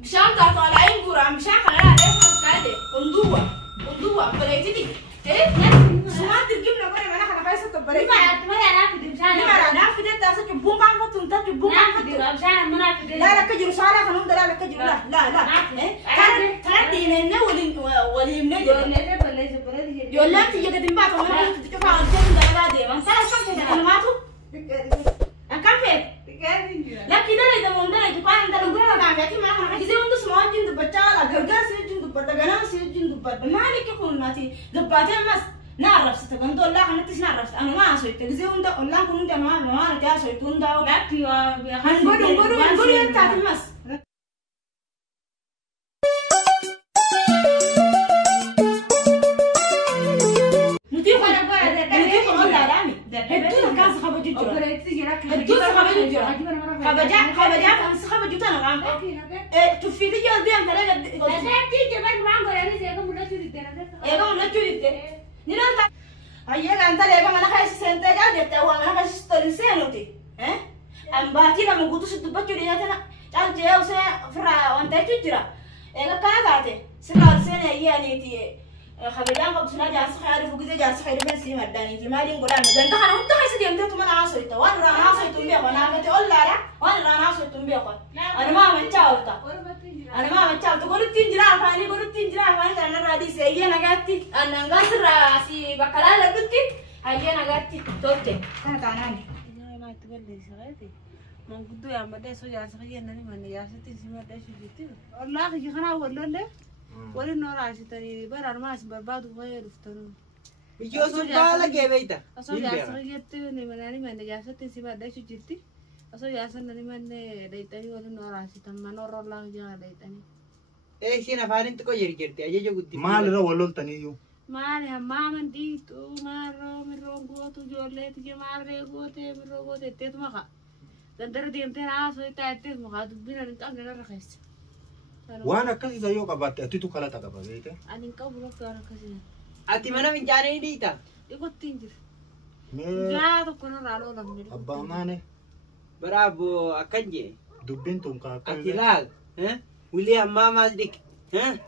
بشان طالعين قرام بشان خلنا عليه مسكاده قندوة بليتي ايه ما ترجمنا بره انا حاجه خايسه تبريك ما انا في مشان ما انا في ده تاسك بوم بام فتون تك بوم بام مشان ما في لا لا كجرو سالا كانوا لا كجرو لا كان دينا ولي من يقول لا تيجي قدام بقى كمان تشوف على الجنب ده بعدين ما صار كم كده كلماته كم فيه لا كده لا ده من ده يبقى ده لو قلنا بعد كده ما احنا كده وانت سمعت جند بتاع غرغر سيجند بدغنا سيجند بد ما عليك يكون ناتي دباتين مس نعرف ستغندو لا احنا تش نعرف انا ما سويت كده وانت والله كنت ما انا جا سويت وانت لا كيو هنقول انت مس نتيجه ولا رامي هدونا كاس خبجو خبجات أنس خبجو تنا معاك تفيدي جال بيان ترى تيجي بعد ما عم قراني زي كم ولا تريد يا كم لا تريد نيران هيا أنت ليه كم أنا خايس سنتة جال جت هو أنا خايس تلسينوتي أم باتي كم قطوس الدبّة جرينا تنا جال جاو سه فرا وانت تجرا إيه كنا تعرف سكار سنة يعني تي خبيجان قبضنا جالس خير فوق زي جالس خير بس يوم الدنيا في مالين قرآن زين ده أنا خايس دي أنت تمنا عاصيت وأنا رانا عاصيت تنبيه وأنا بتقول لا وأنا رانا عاصيت تنبيه أنا ما متشاورتا أنا ما متشاورتا قلت تنجرا فاني قلت تنجرا فاني أنا رادي سيئة نقاتي أنا نقصر راسي بكلا لبتي هاي نقاتي توتي أنا كاناني ما تقول لي شغلتي ما قدو يا مدى سو جالس خير نني من جالس تسمع ده شو جتي والله خي خنا ولا ولا نور عاشتني برا ما اسمع بعد غير افتنوا بيجوا سبالة جيبيتا أصلا جالس خير توني من جالس تسمع ده شو جتي أصلا جالس نني من دايتني ولا نور عاشتني ما نور الله جال دايتني إيه شيء نفعلين تكو يرجعتي أجي جو قدي ما له ولا تانيو ما له ما من دي تو ما رو من رو تو جولة تيجي ما رو من رو تيت ما خا دندر دي أنت ناس ويتا تيت ما خا تبين أنت أنا رخيص وانا كذي زيو كبات اتيتو كلا تكبايته أنا كابو كارا كذي أتي منا من جاني ديتا يقول تنجر مي لا تكون رالو لما ابا مانه برافو أكنجي دبنتم كاكا أتلال ها ولي أما مازدك ها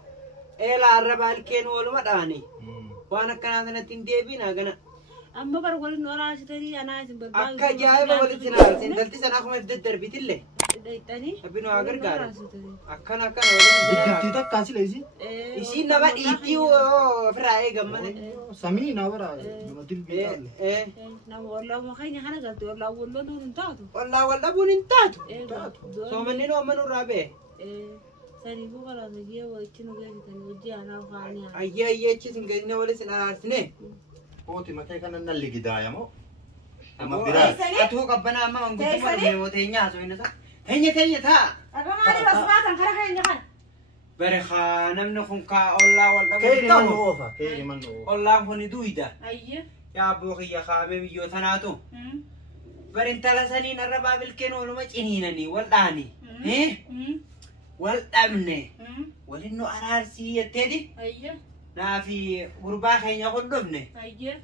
إلا الربع الكين ولا مداني وانا كان أنا تنديبين أنا أما برقول نورا عشتني أنا عايز برباغ أكا جايبة ولا تنال سندلتي سنة أخو مفيد الدربي تلي دايتاني أبينو أجر كار أكنا ولا دبنتي تكاسي ليزي إيشي نبى إيتيو فراي جمّن سامي نورا نمدل بيتال نعم والله ما خيني حنا قلت والله والله نون تاتو والله بون انتاتو سومنينو منو رابع سني بو خلاص جيه ويتشنو جيه تاني وجي أنا وخاني أيه تشين جينا ولا سنارسني اوتي ما كان نلقي دايا مو أما براس أتوه كبنا أما من قدام ما بيوتينيا سوينا تا هني تا أبغى مالي بس ما تنكره هني كان برخا نمن خنكا الله كيري من نوفا كيري من نوفا الله خني دويدا أيه يا بوخي يا خامي بيوتناتو برين تلاسني نربا بالكين ولا ما جنينني والداني إيه والأمنة ولينو أرارسي يتدي أيه نافي غربا خين يقول دبنة أيه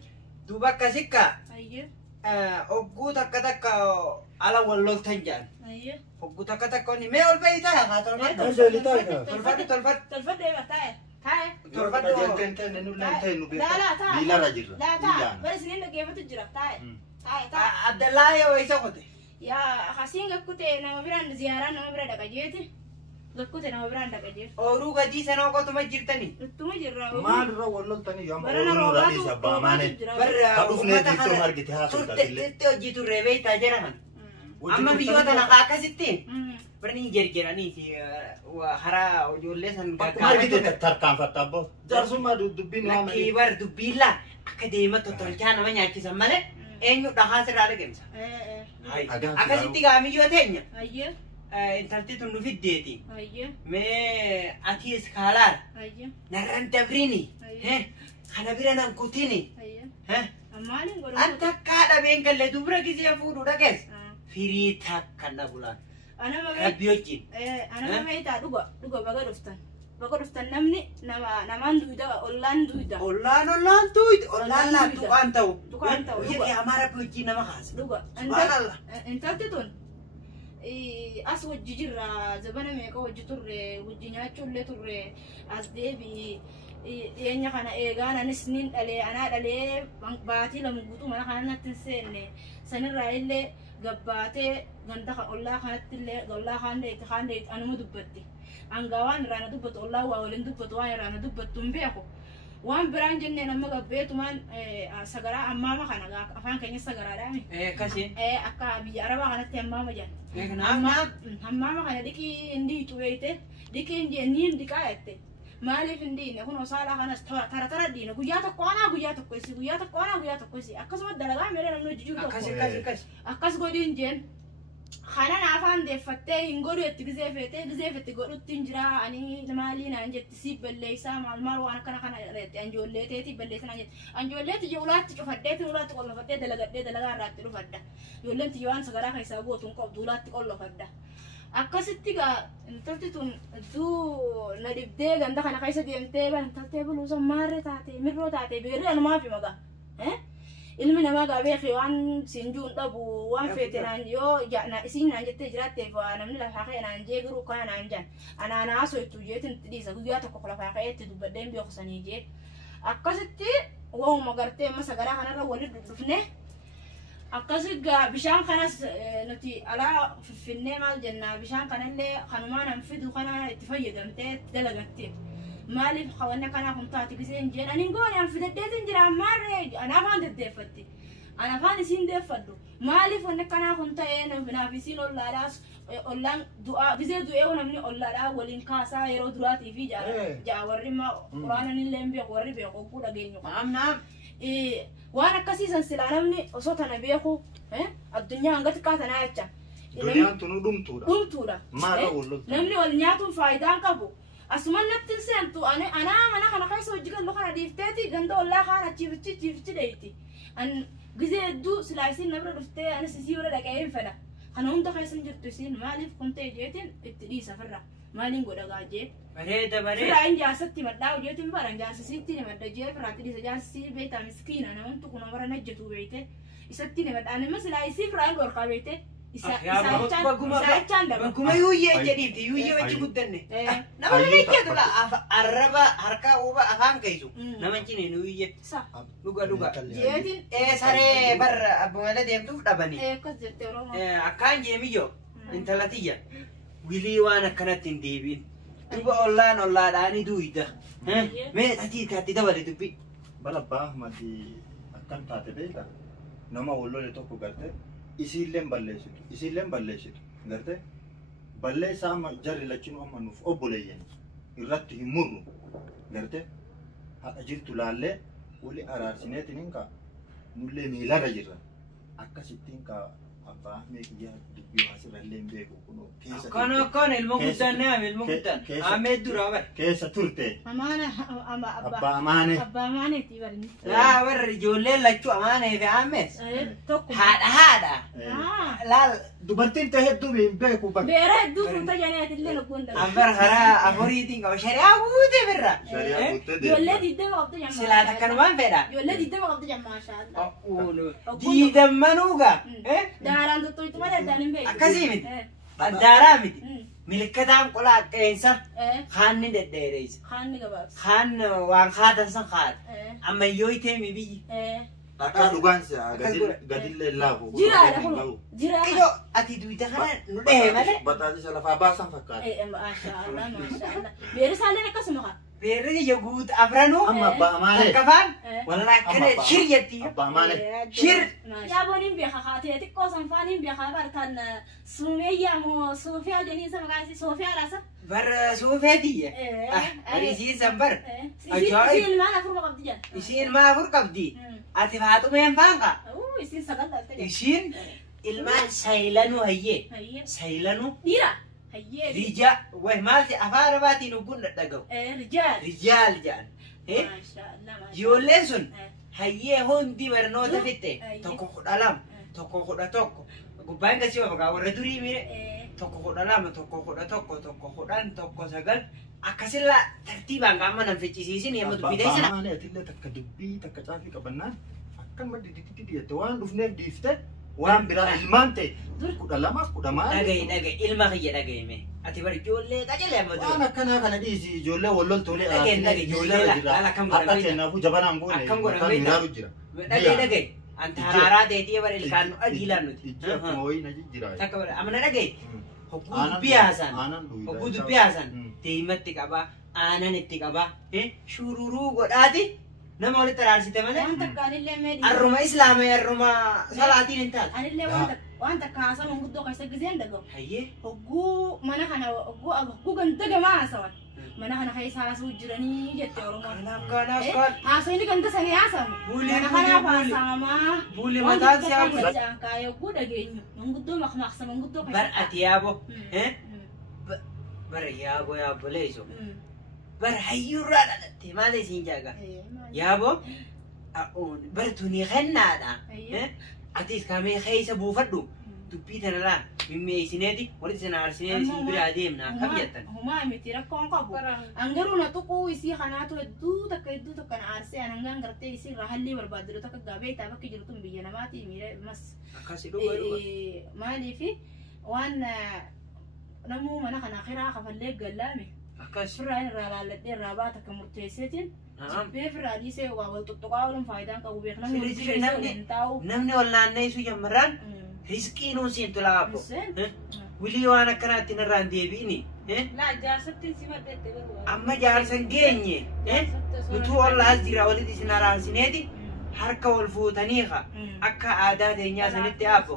دوبك كسكة أيه أوجو تك على والله تنجان أيه أوجو تك كوني ما أول بيتا يا خاطر ما تلفت إيه تاي تلفت لا تاي بس نين كيف تجرب تاي عبد الله يا ويسقط يا حسين قلت أنا ما بران زيارة أنا ما بران دكاجيتي قلت أنا ما بران دكاجيت أوروغا دي سنة وقت ما جرتني تم جرا ما له ولا تاني يوم برنا روباتو ابا مانه تعرف نيتي تو ماركت هاسو جيتو ريبي تاجران أما بيجوتنا كاكا ستين برني جرجراني في وخرا وجولسن ماركت تركان فتابو جارسو ما دبين ما لكي بر دبيلا أكاديمة تطلعنا ما نيجي سمله إنه دخاسر على جنسا هاي أكاسيتي كامي جوتينيا أيه انترتي تنو في الديتي أيه ما أتيس خالار أيه نرن تبريني ها خنا بيرنا نكوتيني أيه ها أمالي قولوا أنت كذا بين كله دبرة كذي أفود ولا كذا فريتك كنا بولان أنا ما بيوجين أنا ما بيتا دوغا بقى رفتن نمني نمان دويدا أولان دويدا أولان تويد أولان لا توكان تاو يجي أمارا بيوجين ما خاص دوغا سبحان الله أنت تتون as wajji jirra zabana meeqa wajji turre wajji nyaachuullee turre as deebi yeenya kana eegaan anis nin dhalee anaa dhalee baatii lama guutuu mana kana natti hin seenne sanirraa illee gabbaatee ganda ollaa kanatti illee ollaa kaandee anuma dubbatti anga waan irraana dubbatu ollaa waa waliin dubbatu waan irraana dubbattu hin beeku waan biraan jennee nama gabbeetumaan sagaraa ammaama kana afaan keenya sagaraadhaami kasi akka biyya arabaa kanatti ammaama jedhan ammaama kana dhiqii indii cubeeyte dhiqii inni dhiqaa jette maaliif indiin kun osaalaa kanas tara diina guyyaa tokko anaa guyyaa tokko isi guyyaa tokko anaa guyyaa tokko isi akkasuma dalagaa meelee namni hojii jiru tokko akkas godhiin jeen kana naafaan deeffattee hin godhu itti gizeefette godhutti hin jira ani maalii naan jetti si balleessaa maal waan akkana kana irratti anjoolleeteeti balleessaa naan jetti anjoolleeti je ulaatti cufaddeeti ulaatti qollofadhee dalagadhee dalagaa irraatti dhufadda ijoolleenti je waan sagaraa keessaa gootuun qabdu ulaatti qollofadda akkasitti gaa intalti tun duu na dhibdee ganda kana keessa deemtee bantaltee buluusa maarree taatee mirroo taatee beerri anumaafi magaa ilmi namaa gaa beekii waan sinjuun dhabu waan feete naan yoo isiin naan jettee jiraatteef namni lafaa ka'e naan jee garuu kana naan jan anaa naasoo itti hojjeetin itti dhiisa guyyaa tokko lafaa ka'eetti dubbadheen beekusanii jee akkasitti waanuma gartee amma sagaraa kanarra walitti dhufne akkasi gaa bishaan kanas nuti alaa finfinnee maal jennaa bishaan kanallee kanumaan an fidu kana itti fayyadamtee itti dalagattee maaliif qabanna kana kun taati giseen jeen anin goone an fidaddeetin jira maarree anaafaan deddeeffatti anaafaan isiin deeffaddu maaliif wanne kana kun ta'ee naaf isiin ollaadhaas ollaan du'aa gisee du'ee namni ollaadhaa waliin kaasaa yeroo duraatii fi ja'a warri ma quraananillee hin beeku warri beeku oguu dhageenyu waan akkasiisan silaa namni osoo tana beeku addunyaa hanga xiqqaa tanaa jecha Duniyaan tunu dhumtuudha. Maala oolluudha. Namni wal nyaatuun faayidaan qabu. Asuman natti seentu anaa mana kana keessa hojii gallu kana dhiifteeti ganda ollaa kana chiifichi deeyti. An gizee hedduu silaa isiin na bira dhuftee anis isii bira dhaqee hin fedha. Kana hunda keessa hin jirtu isiin maaliif kun ta'e jeetiin itti dhiisa firra. Maaliin godha gaajee. Bareeda. Firraa hin jaarsatti maddaa hojeetiin baran jaarsisiitti ni madda jee firraatti dhiisa jaarsisii beektaa miskiina namoonni kun bara najjatu beekte. Isatti ni madda anima silaa isii firraa hin dhorkaa beekte. Baguma yuuyyee jedhiiti yuuyyee wajji guddanne nama laleekkee tula arraba harkaa uuba afaan kaisu nama cine yuuyyee dhuga saree barra abbumala deemtuuf dhabanii akkaan jeemiyyo intalatiyya wilii waan akkanatti hin deebiin duba ollaadhaanii duuyda mee atii kaatti dabale dubbi balabbaa ahmadi akkan taate beeka nama wallole tokko garte isilleen balleessitu garte balleessaa amma jarri lachinu amma nuuf obboleeyyan irratti hin murru garte haqa jirtu laallee wali araarsineetiin hinka nullee miilarra jirra akkasittiin ka abbaa meeqiyyaa dubbii asirrallee hin beeku kunoo akkaan ilma guddaan ilma guddaan amee duraa bar keessa turte abbaa amaaneetii barni warri ijoolleen lachuu amaanee fi amees haadha laal dubartiin ta'e hedduu hin beeku bar beera hedduu fuuta janeetillee lukkuun dha ambar karaa afuriitiin qaba shari'aa guute birra ijoollee diddama qabdu jammaa silaa takkanumaan fedha ijoollee diddama qabdu jammaa maashaallah diidammanuuga daaraan tuttuutti malee addaan hin beeku akkasii miti daaraa miti milkataan qolaa qeensa haanni deddeereessa haanni gabaabsa haan waan haatan san haata ammayyoo iteemi biyyi akka dhugaansa gadillee laafu jiraadha iyo ati duwita kana nu dhehe malee bataatisa lafaa baasan fakkaata maashaallah beerisaalleen akkasuma haa beerri yaguut afranu amma abbaa amaanee kafaan wallaa akkana shir yetti abbaa amaanee shir yaaboniin beeka haatee xiqqoo sanfaaniin beeka barkan suumeeyyaa moo soofiyaa jeniisa maqaan soofiyaa laasa bar suufeetiyya isiin san bar isiin ilmaan afur qabdi jedha isiin ilmaan afur qabdi ati faaxumeen faanqa isiin sagal dhalte isiin ilmaan saylanuu hayyee saylanuu dhiira رجال ومالت أفار باتي نقول ندقو رجال جان ما شاء الله يولنسون هيا هون دي برنوتا فيتي توكو خدالام توكو خدا توكو قبائن كسيو بقى وردوري مير توكو خدالام توكو خدان توكو سجل أكسلا ترتيبا كمان نفتشي سيسين يا مدو بداية أنا أتيلا تكدبي تكتافي كبنان أكن ما دي توان دفنر ديفته وان برا المانتي كودا لما كودا ما دغاي ilma khiyya dhagayme ati bar ijoollee qajeelee amma dura انا كان هذا نديسي ijoollee walloltoole ijoollee la kam godhan keenafu jabanaan goone akkam godhan miraaru jira dhagay anta haraaraa ta'ee bar ilkaan adiilaan nuti akkuma wayii na jira takka bar amana dhagay hogguu biyaasan deematti qaba aanan itti qaba shururuu godhaati nama walitti araarsite malee wanta kaanillee meedi arruma islaamee arruma salaatiin hin taatu anillee wanta kaasa manguddoo keessa giseen dagamu hayyee hogguu mana kana hogguu ganta gamaa haasawan mana kana keessa haasuu jiranii jette oromoon haasawni ganta sanii haasamu mana kanaaf haasamaa buuli mataan siyaa jaan kaayee hogguu dhageenyu manguddoo maqmaqsa manguddoo bar ati yaabo bar yaabo leeso bar hayyurraa dhalatte maal isiin jaaga yaabo bar tuni khannaadha atis kamee keessa buufadhu dubbii tanarraa mimmeeysineeti walitti sana arsineeti siin biraa deemna akkam jettan humaa miti rakkoon qabu angaruu na tuquu isii kanaatu hedduu takka na aarsee anangaan gartee isii irraa hallii barbaaddu takka gaabeetaa bakki jirtun biyya namaatii miira mas akkasi dhuga maaliifi waan namuu mana kana kiraa kafallee gallaame akkas firaan irraa laalladhee irraa baata akka murteesseetiin jibbee firaa dhiisee waa wal tuttuqaa ooluun faayidaan qabu beeknamni namni wal naanneessu jammarraan riskii nuun siintu laapho wilii waan akkanaatti narraan deebi'ini amma jaarsan geenye nutuu ollaas jira walitti isin araarsineeti harka wal fuutaniiqa akka aadaa teenyaa sanitti aabbo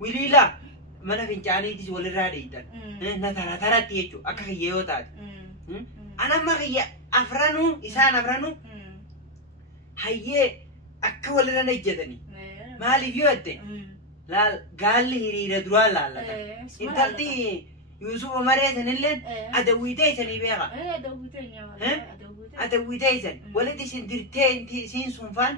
wiliila mana fincaaniitis walirraa dheeytan na taratti jechuun akka kiyyee yoo taate anamma kiyya afranuu isaan afranuu hayyee akka walirra ejjetanii maaliif yoo jette laal gaalli hiriira duraan laallata intalti Yusuf Umaree sanilleen adawwiitee isanii beeka adawwiitee isan walitti isin dirtee isiin sunfaan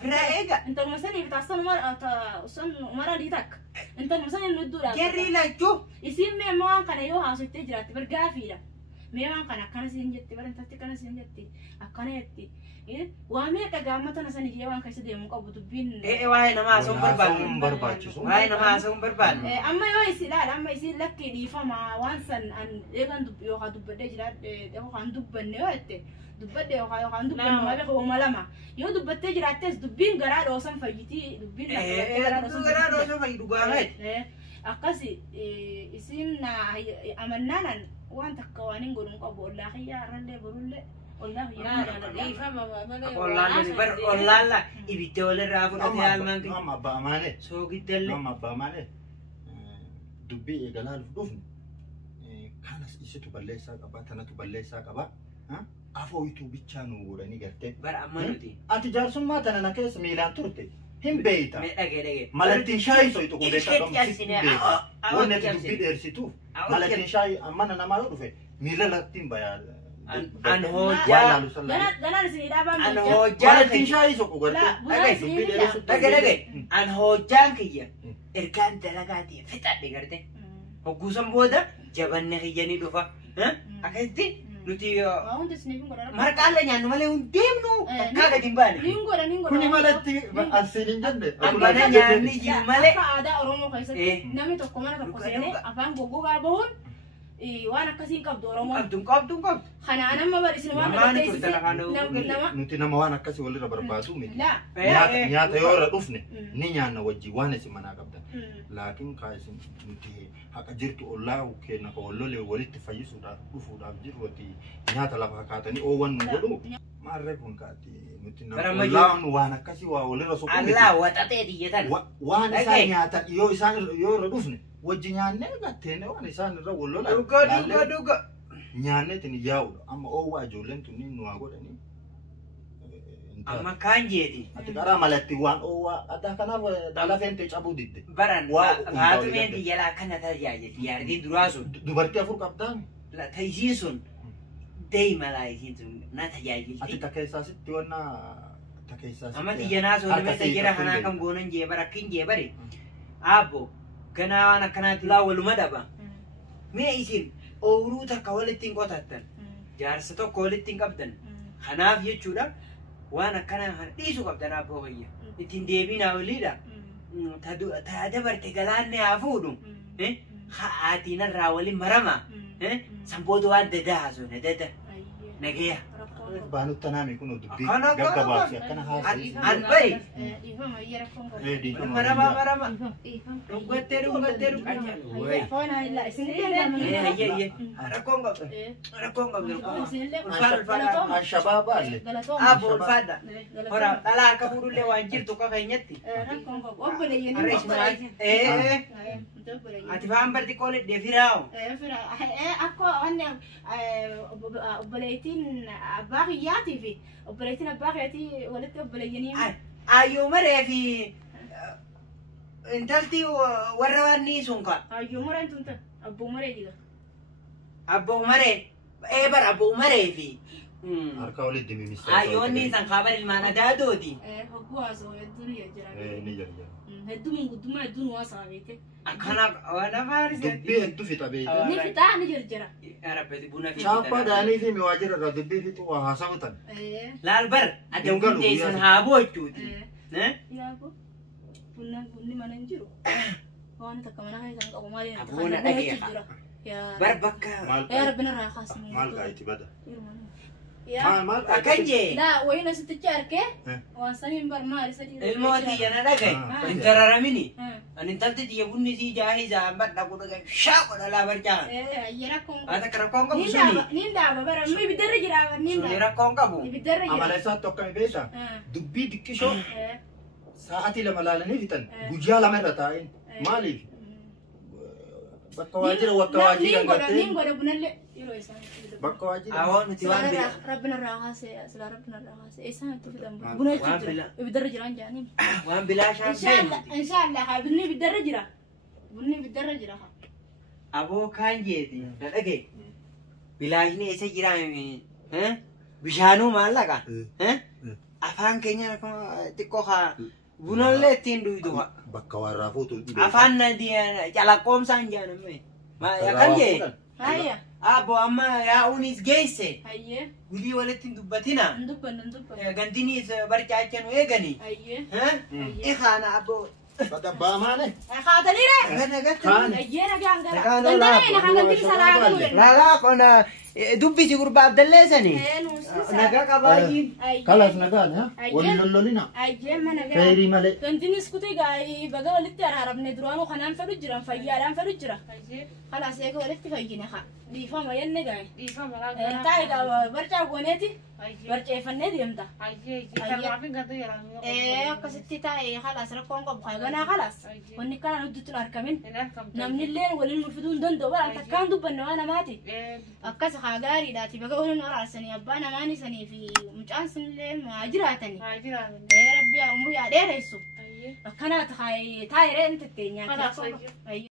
firaa eega intaluma saniif taasisan mara dhiitak intaluma sanii nudduudha jarri lachuu isiin mee waan kana yoo haasoftee jiraatti bargaafiidha mee waan kana akkana siin jetti barantatti akkana siin jetti akkana jetti waa meeqa gaammatana sanii jee waan keessa deemu qabu dubbiin waa'ee nama haasa'uun barbaachisu waa'ee nama haasa'uun barbaadne amma yoo isi laala amma isiin lakkii dhiifama waan san an eegan yookaan dubbadhee jiraadhe yookaan dubbanne yoo jette dubbadhe yookaan dubbanne waa beeku uma lama yoo dubbattee jiraattes dubbiin garaa dhoosan fayyitii dubbiin garaa dhoosan fayyidu gaafate akkasi isiin amannaanan waan takka waan hin godhun qabu ollaa kiyyaa har'allee borullee Ollalla ibidda walirraa fudhatee haalmaan kiyya. Amma abbaa amaanee. Soogiddalle. Amma abbaa amaanee. Dubbii eegalaan dhufnu kanas isitu balleessaa qaba tanatu balleessaa qaba. Afooyituu bichaa nu godhanii gartee. Bara amma nuti. Ati jaarsummaa tana na keessa miilaan turte. Hin beeyta. Dhagee. Malattiin shaayii soyitu kun beekaa wanni ati dubbii dheersituuf. Malattiin shaayii amma namaa yoo dhufe miila lattiin bayaa. An hojjaa ganaan isin dhaabaan an hojjaa malattiin shaayii soqu gartee dubbii dheersuuf dhagee an hojjaan kiyya ergaan dalagaatii fixadhe garte hogguusan booda jabanne kiyyanii dhufa akkasitti nuti marqaalle nyaannu malee hin deemnu bakkaa gadi hin baane kuni malatti asiin hin jenne akkana nyaanni jiru malee akka aadaa oromoo keessatti namni tokko mana tokko seenee afaan goggogaa bahuun waan akkasiin qabdu oromoon qabdu kanaan amma barisin waan nuti nama waan akkasii walirra barbaadu miti nyaata yoo irra dhufne ni nyaanna wajjii waan isin manaa qabdan laakiin kaa isin nuti haqa jirtu ollaa kenna ka wallolee walitti fayyisuudhaaf dhufuudhaaf jiruuti nyaata lafa kaatanii oowwan nu godhu maarree kun kaati nuti nama waan akkasii waa walirra soquu miti allaa waxaxee diyyatan waan isaan nyaatan yoo irra dhufne wajji nyaannee gatteene waan isaan irra wallola dhuga nyaanneetiin yaa'udha amma oowwaa ijoolleen tunniin nu haa godhanii amma kaan jeeti ati karaa malatti waan oowwaa adda kanaaf dhala feentee cabuu didde baran haatumeen diyyalaa akkana tajaajilti yaardii duraa sun dubartii afur qabdaan isiin sun deemalaa isiin sun na tajaajilti ati takeessaasitti wanna takeessaasitti amma xiyyanaa soolumee tayyira kanaa kan goonan jee bara akkin jee bare aabbo ganaa waan akkanaatti laa waluma dhaba mee isin oowruu takka walitti hin qotattan jaarsa tokko walitti hin qabdan kanaaf jechuudha waan akkanaa dhiisuu qabdan abboo wayya تنديبينا وليدا تدبرت قلاني عفودو خاتينا الراولي مرما سنبودو عند دهازو نددا نجيا بانو التنامي يكونوا دبي أنا قباسي كنا هاسي عن بري دي مرما رقتر وي هي ركونغ الشباب اللي أبو الفادا ورا طلع كبروا لي وانجيل توكا خينتي أتفهم بردي كل دي فراو أكو أنا بليتين باقياتي في بليتين باقياتي ولدت بليني أيوة مرة في انتلتي ورواني سونكا أيوة مرة أنت أبو مرة دي أبو مرة إبر أبو مرة في أركاو لي دمي مستر أيوة نيسان خبر المانا دادو دي هو أزو الدنيا جرا نيجر هدو من قدوم هدو واسابيته أكنا وأنا فارس دبي هدو في تبيته نفتح نجر جرا يا رب تبونا في شاپا داني في مواجر الردبي في تو هاساوتن لا البر أدوم تيسن هابو تودي يا أبو bunni mana jiru waan takka mana haysan qabu maali abuna dhageeqa bar bakka ya rabbina raaxas maal gayti bada ya maal akanje la wayna sitjarke waan samin bar maali sadi ilmoti yana dhagay intararamini an intalti diya bunni si jahiza badda ko daga shaqo dala barjaan yara kon ata kara konga busuni ninda bara mi bidarra jira ninda yara konga bu bidarra jira amala sa tokka beeta dubbi dikkisho ساعتي لما لالني فتن بوجيا لما رتاين مالي بكواجر وكواجر نين غدا بنل يرويسان بكواجر awon tiwan bila ربنا راحاسه سلا ربنا راحاسه ايسان تفدم بنل بدرج ران جاني وان بلا شام ان شاء الله بني بدرج را بني بدرج را abo kanjeti nadage bilajni ese jirami bishanu malaga afan kenya ko tikko kha bunalle tindu itu kak bakawara foto afan dia calakom sanjana me ma ya kanje haya abo amma ya unis geise haye gudi wale tindu batina ndubban gantini barcaachen wegani haye ikhana abo bada bamane khatani re kan haye naganga ndana naganga salaga la la kona dubbi si gurba abdallesani naga kabayin kalas nagan ha wallollina haye mana ga fayri male gantini skuti gai baga walitti ararabne duranu khanan fadu jiran fayyadan fadu jira خلاص يا قولت فيجينا خا دي فما ينقاي دي فما تايدا برجع قونيتي برجع فنادي يمتا ايه قصتي تاي خلاص ركون قب خاغنا خلاص وني كان ودت نركمين نمن الليل ولين مفدون دندو ولا تكان دبن وانا ماتي اكس خاغاري داتي بقول انه راسني ابانا ماني سني في مجانس الليل مهاجراتني يا ربي يا امي يا ديريسو كانت هاي تايرين تتينيا خلاص